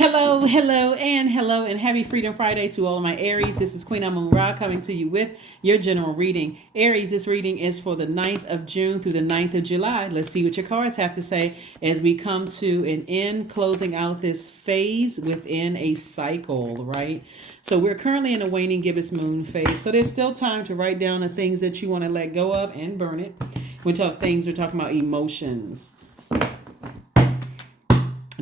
Hello, and happy Freedom Friday to all of my Aries. This is Queen Amun Ra coming to you with your general reading. Aries, this reading is for the 9th of June through the 9th of July. Let's see what your cards have to say as we come to an end, closing out this phase within a cycle, right? So we're currently in a waning gibbous moon phase. So there's still time to write down the things that you want to let go of and burn it. We're talking about emotions.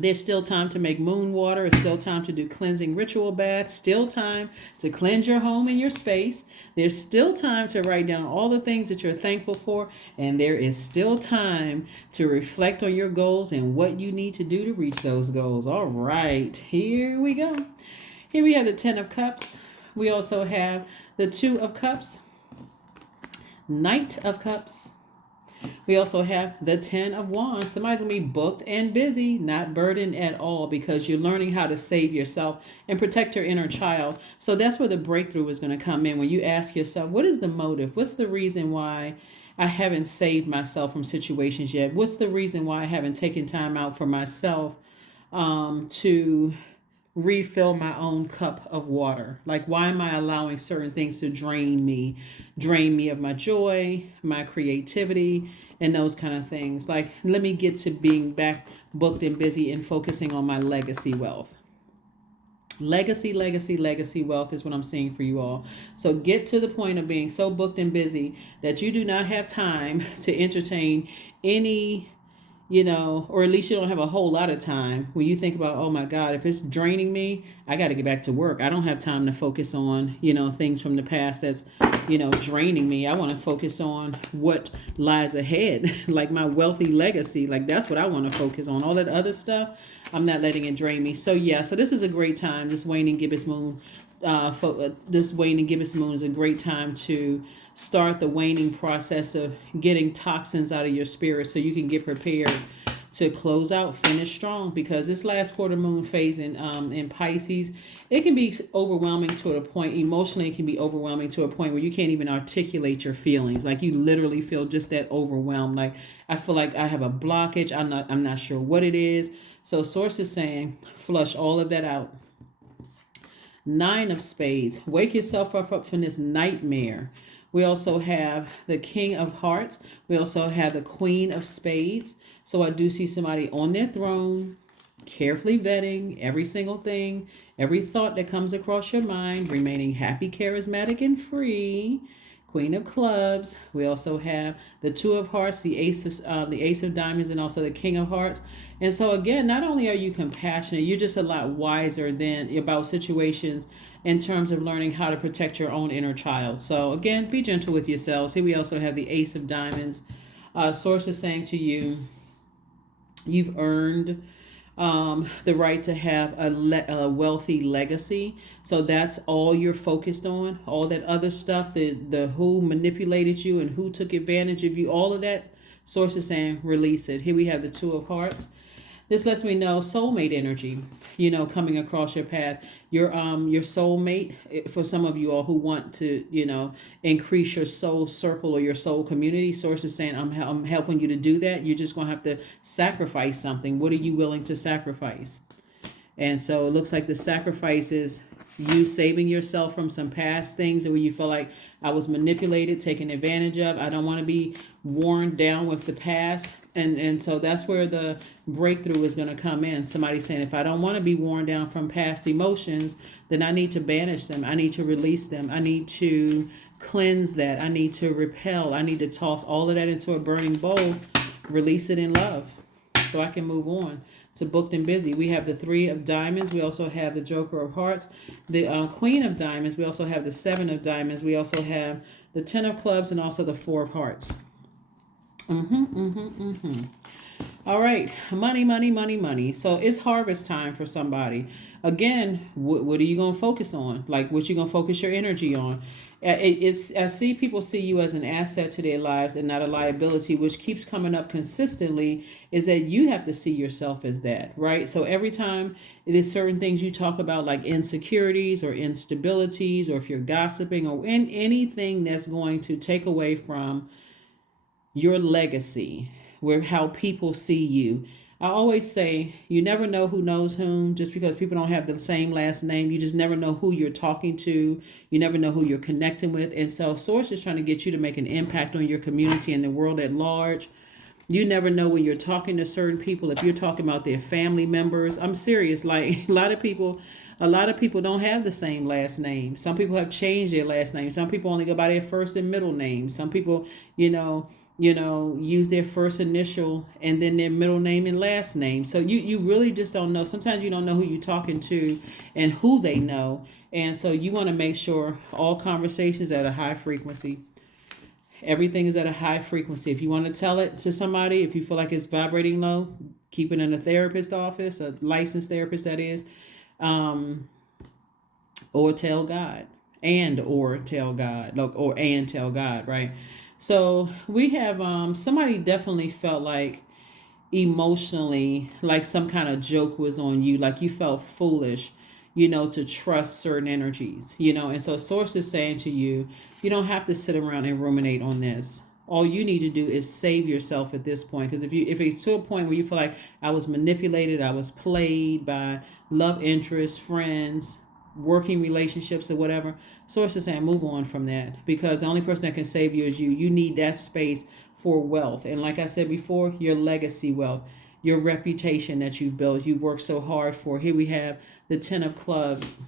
There's still time to make moon water. It's still time to do cleansing ritual baths. Still time to cleanse your home and your space. There's still time to write down all the things that you're thankful for. And there is still time to reflect on your goals and what you need to do to reach those goals. All right, here we go. Here we have the 10 of Cups. We also have the 2 of Cups, Knight of Cups. We also have the 10 of Wands. Somebody's going to be booked and busy, not burdened at all, because you're learning how to save yourself and protect your inner child. So that's where the breakthrough is going to come in when you ask yourself, what is the motive? What's the reason why I haven't saved myself from situations yet? What's the reason why I haven't taken time out for myself to refill my own cup of water? Like, why am I allowing certain things to drain me of my joy, my creativity, and those kind of things? Like, let me get to being back booked and busy and focusing on my legacy wealth. Legacy wealth is what I'm seeing for you all. So get to the point of being so booked and busy that you do not have time to entertain any, or at least you don't have a whole lot of time when you think about, oh my God, if it's draining me, I got to get back to work. I don't have time to focus on, things from the past that's, draining me. I want to focus on what lies ahead, like my wealthy legacy. Like, that's what I want to focus on. All that other stuff, I'm not letting it drain me. So so this is a great time. This waning gibbous moon, this waning gibbous moon is a great time to start the waning process of getting toxins out of your spirit so you can get prepared to close out, finish strong, because this last quarter moon phase in Pisces, it can be overwhelming to a point. Emotionally, it can be overwhelming to a point where you can't even articulate your feelings. Like, you literally feel just that overwhelmed. Like, I feel like I have a blockage. I'm not sure what it is. So Source is saying, flush all of that out. 9 of Spades. Wake yourself up from this nightmare. We also have the King of Hearts. We also have the Queen of Spades. So I do see somebody on their throne, carefully vetting every single thing, every thought that comes across your mind, remaining happy, charismatic, and free. Queen of Clubs. We also have the 2 of Hearts, the Ace of Diamonds, and also the King of Hearts. And so again, not only are you compassionate, you're just a lot wiser than about situations in terms of learning how to protect your own inner child. So again, be gentle with yourselves. Here we also have the Ace of Diamonds. Source is saying to you, you've earned the right to have a wealthy legacy. So that's all you're focused on. All that other stuff, the who manipulated you and who took advantage of you, all of that, Source is saying release it. Here we have the 2 of Hearts. This lets me know soulmate energy, coming across your path. Your soulmate, for some of you all who want to, increase your soul circle or your soul community. Source is saying, I'm helping you to do that. You're just going to have to sacrifice something. What are you willing to sacrifice? And so it looks like the sacrifice is you saving yourself from some past things where you feel like I was manipulated, taken advantage of. I don't want to be worn down with the past. And so that's where the breakthrough is going to come in. Somebody saying, if I don't want to be worn down from past emotions, then I need to banish them. I need to release them. I need to cleanse that. I need to repel. I need to toss all of that into a burning bowl, release it in love so I can move on. So booked and busy. We have the 3 of Diamonds. We also have the Joker of Hearts, the Queen of Diamonds. We also have the 7 of Diamonds. We also have the 10 of Clubs and also the 4 of Hearts. All right, money. So it's harvest time for somebody. Again, what are you going to focus on? Like, what you going to focus your energy on? I see people see you as an asset to their lives and not a liability, which keeps coming up consistently, is that you have to see yourself as that, right? So every time there's certain things you talk about, like insecurities or instabilities, or if you're gossiping or in anything that's going to take away from your legacy, where how people see you, I always say you never know who knows whom. Just because people don't have the same last name, you just never know who you're talking to. You never know who you're connecting with. And so Source is trying to get you to make an impact on your community and the world at large. You never know when you're talking to certain people, if you're talking about their family members. I'm serious. Like a lot of people don't have the same last name. Some people have changed their last name. Some people only go by their first and middle name. Some people, use their first initial and then their middle name and last name. So you really just don't know. Sometimes you don't know who you're talking to and who they know. And so you want to make sure all conversations at a high frequency. Everything is at a high frequency. If you want to tell it to somebody, if you feel like it's vibrating low, keep it in a therapist office, a licensed therapist that is, or tell God, or tell God, and tell God, right? So we have somebody definitely felt like emotionally like some kind of joke was on you, like you felt foolish, to trust certain energies, and so Source is saying to you, you don't have to sit around and ruminate on this. All you need to do is save yourself at this point. Because if it's to a point where you feel like I was manipulated, I was played by love interests, friends, working relationships, or whatever, Source is saying move on from that. Because the only person that can save you is you. You need that space for wealth. And like I said before, your legacy wealth, your reputation that you've built, you worked so hard for. Here we have the 10 of clubs.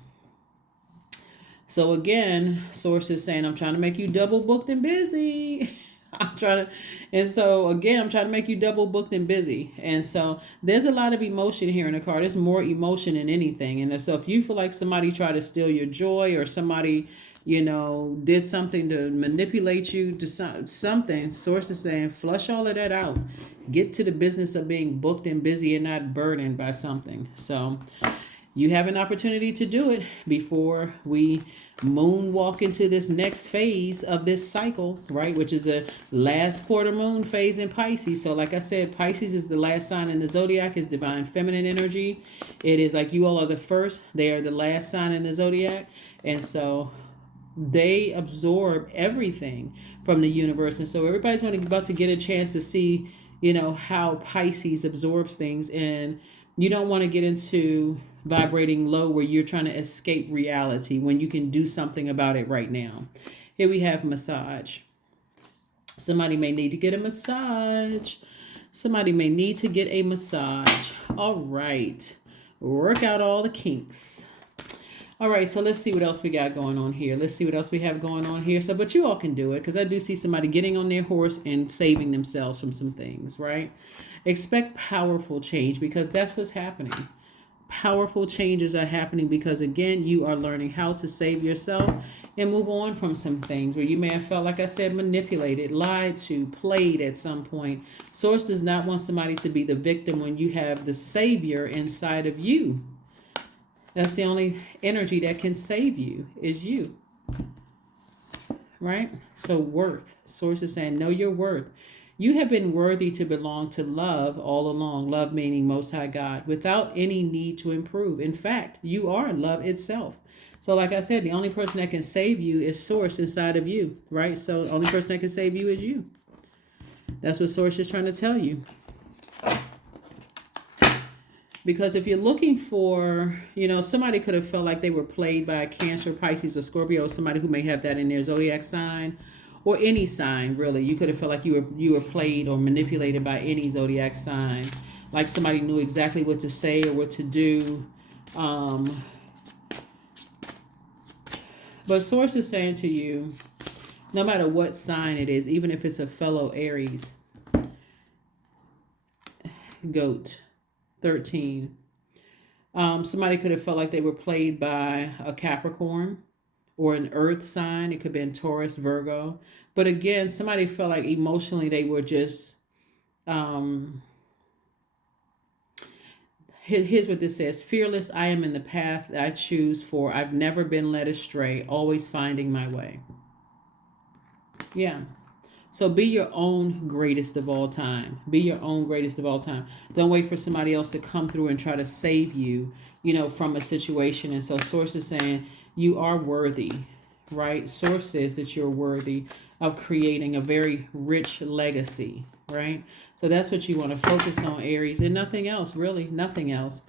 So again, Source is saying, I'm trying to make you double booked and busy. I'm trying to make you double booked and busy. And so there's a lot of emotion here in the card. There's more emotion than anything. And so if you feel like somebody tried to steal your joy, or somebody, did something to manipulate you to something, Source is saying, flush all of that out. Get to the business of being booked and busy and not burdened by something. So you have an opportunity to do it before we moonwalk into this next phase of this cycle, right? Which is a last quarter moon phase in Pisces. So like I said, Pisces is the last sign in the zodiac, is divine feminine energy. It is like you all are the first, they are the last sign in the zodiac. And so they absorb everything from the universe. And so everybody's about to get a chance to see, how Pisces absorbs things. And you don't want to get into vibrating low where you're trying to escape reality when you can do something about it right now. Here we have massage. Somebody may need to get a massage. All right. Work out all the kinks. All right, so let's see what else we got going on here. So, but you all can do it, because I do see somebody getting on their horse and saving themselves from some things, right? Expect powerful change, because that's what's happening. Powerful changes are happening because, again, you are learning how to save yourself and move on from some things where you may have felt, like I said, manipulated, lied to, played at some point. Source does not want somebody to be the victim when you have the savior inside of you. That's the only energy that can save you, is you. Right? So worth. Source is saying, know your worth. You have been worthy to belong to love all along. Love meaning Most High God, without any need to improve. In fact, you are love itself. So like I said, the only person that can save you is Source inside of you, right? So the only person that can save you is you. That's what Source is trying to tell you. Because if you're looking for, somebody could have felt like they were played by a Cancer, Pisces, or Scorpio, somebody who may have that in their zodiac sign, or any sign, really. You could have felt like you were played or manipulated by any zodiac sign. Like somebody knew exactly what to say or what to do. But Source is saying to you, no matter what sign it is, even if it's a fellow Aries, goat, 13. Somebody could have felt like they were played by a Capricorn or an earth sign. It could have been Taurus, Virgo. But again, somebody felt like emotionally they were just, here's what this says. Fearless, I am in the path that I choose, for I've never been led astray, always finding my way. Yeah. So be your own greatest of all time. Don't wait for somebody else to come through and try to save you, from a situation. And so Source is saying you are worthy, right? Source says that you're worthy of creating a very rich legacy, right? So that's what you want to focus on, Aries, and nothing else, really, nothing else.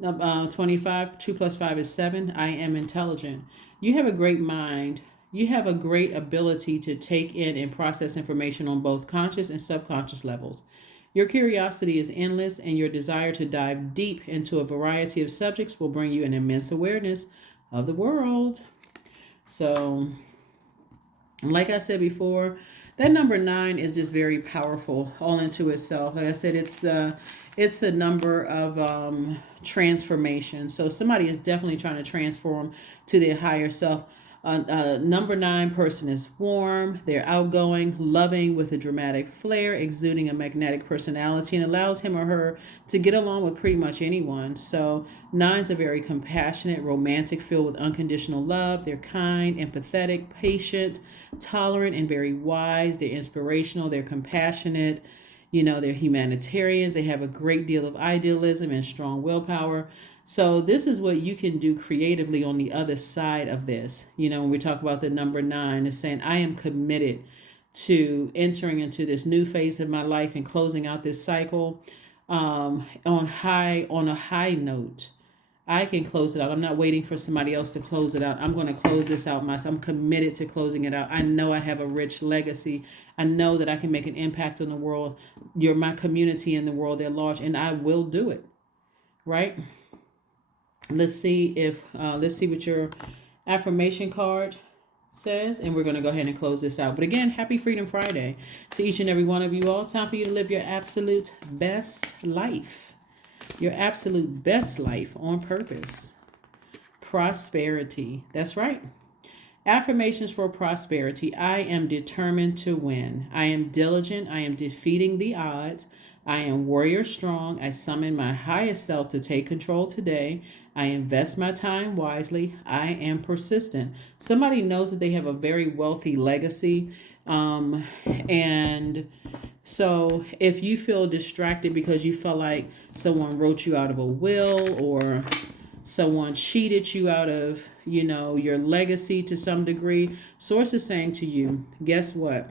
25, 2 plus 5 is 7. I am intelligent. You have a great mind. You have a great ability to take in and process information on both conscious and subconscious levels. Your curiosity is endless, and your desire to dive deep into a variety of subjects will bring you an immense awareness of the world. So, like I said before, that number 9 is just very powerful all into itself. Like I said, it's a number of transformation. So somebody is definitely trying to transform to their higher self. Number 9 person is warm, they're outgoing, loving with a dramatic flair, exuding a magnetic personality, and allows him or her to get along with pretty much anyone. So 9s are very compassionate, romantic, filled with unconditional love. They're kind, empathetic, patient, tolerant, and very wise. They're inspirational, they're compassionate. They're humanitarians. They have a great deal of idealism and strong willpower. So this is what you can do creatively on the other side of this. When we talk about the number 9, it's saying, I am committed to entering into this new phase of my life and closing out this cycle on a high note. I can close it out. I'm not waiting for somebody else to close it out. I'm going to close this out myself. I'm committed to closing it out. I know I have a rich legacy. I know that I can make an impact on the world. You're my community in the world at large, and I will do it. Right? Let's see what your affirmation card says, and we're going to go ahead and close this out. But again, happy Freedom Friday to each and every one of you all. Time for you to live your absolute best life. Your absolute best life on purpose. Prosperity. That's right. Affirmations for prosperity. I am determined to win. I am diligent. I am defeating the odds. I am warrior strong. I summon my highest self to take control today. I invest my time wisely. I am persistent. Somebody knows that they have a very wealthy legacy. And so if you feel distracted because you felt like someone wrote you out of a will or someone cheated you out of, your legacy to some degree, Source is saying to you, guess what?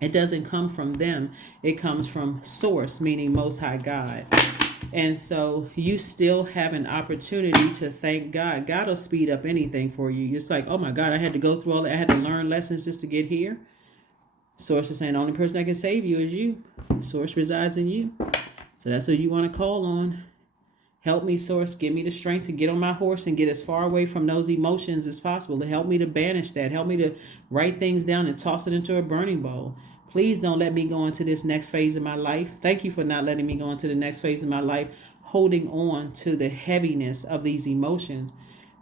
It doesn't come from them. It comes from Source, meaning Most High God. And so you still have an opportunity to thank God. God will speed up anything for you. It's like, oh my God, I had to go through all that. I had to learn lessons just to get here. Source is saying the only person that can save you is you. Source resides in you. So that's who you want to call on. Help me, Source. Give me the strength to get on my horse and get as far away from those emotions as possible. To help me to banish that. Help me to write things down and toss it into a burning bowl. Please don't let me go into this next phase of my life. Thank you for not letting me go into the next phase of my life, holding on to the heaviness of these emotions,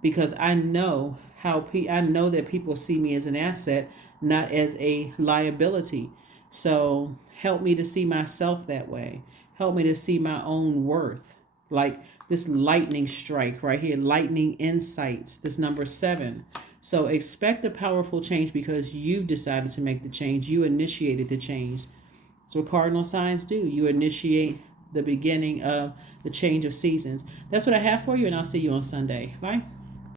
because I know that people see me as an asset, not as a liability. So help me to see myself that way. Help me to see my own worth. Like this lightning strike right here, lightning insights, this number 7. So expect a powerful change because you've decided to make the change. You initiated the change. That's what cardinal signs do. You initiate the beginning of the change of seasons. That's what I have for you, and I'll see you on Sunday. Bye.